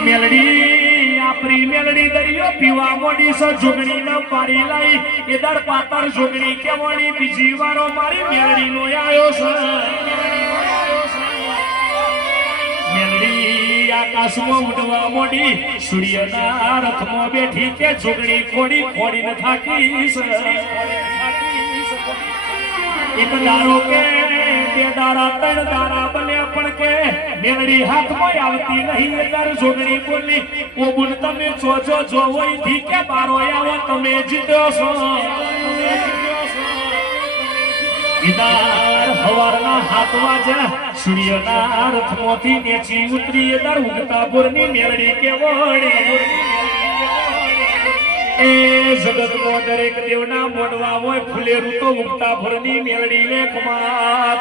melody आपरी melody दरियो पीवा मोडी स जोगणी न पारी लाई एदर पातर जोगणी केवणी बीजी वारो मारी मेलडी नो आयो स मेलडी आकाशમાં ઉડવા મોડી સૂર્યના રથમાં બેઠી કે જોગણી ખોડી ખોડીને થાકી સ એક દારો કે બે દારા ત્રણ દારા બને પણ કે મેલડી હાથમાં આવતી નહીં એદર જોગણી બોલી ઓ બુન તમે જોજો જોવોય થી કે બારો આવો તમે જીત્યો છો ઇદાર હવારના હાથ વાજ્યા સૂર્યના રથમાંથી નેચી ઉતરી એદર ઉગતા બોરની મેલડી કેવડી એ જગતમાં દરેક દેવના મોડવા હોય ફૂલેરું તો ઉગતા ભરની મેલડી લેખમાં